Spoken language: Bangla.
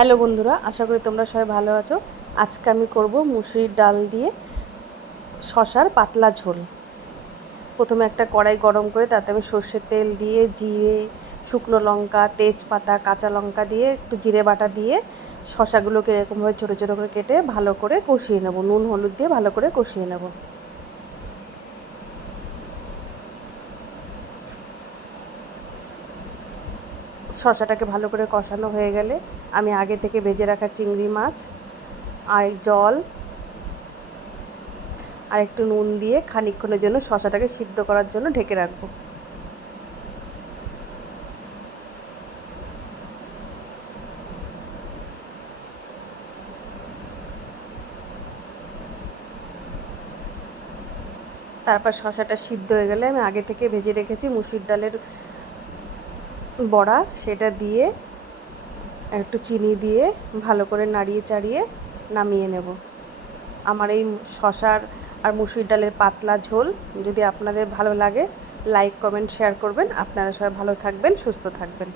হ্যালো বন্ধুরা, আশা করি তোমরা সবাই ভালো আছো। আজকে আমি করব মুসুরির ডাল দিয়ে শশার পাতলা ঝোল। প্রথমে একটা কড়াই গরম করে তাতে আমি সর্ষের তেল দিয়ে জিরে, শুকনো লঙ্কা, তেজপাতা, কাঁচা লঙ্কা দিয়ে একটু জিরে বাটা দিয়ে শশাগুলোকে এরকমভাবে ছোটো ছোটো করে কেটে ভালো করে কষিয়ে নেব। নুন হলুদ দিয়ে ভালো করে কষিয়ে নেব। শশাটাকে ভালো করে কষানো হয়ে গেলে আমি আগে থেকে ভেজে রাখা চিংড়ি মাছ আর জল আর একটু নুন দিয়ে খানিকক্ষণের জন্য শশাটাকে সিদ্ধ করার জন্য ঢেকে রাখবো। তারপর শশাটা সিদ্ধ হয়ে গেলে আমি আগে থেকে ভেজে রেখেছি মুসুর ডালের বড়া, সেটা দিয়ে একটু চিনি দিয়ে ভালো করে নাড়িয়ে চাড়িয়ে নামিয়ে নেব। আমার এই শশার আর মুসুর ডালের পাতলা ঝোল যদি আপনাদের ভালো লাগে, লাইক কমেন্ট শেয়ার করবেন। আপনারা সবাই ভালো থাকবেন, সুস্থ থাকবেন।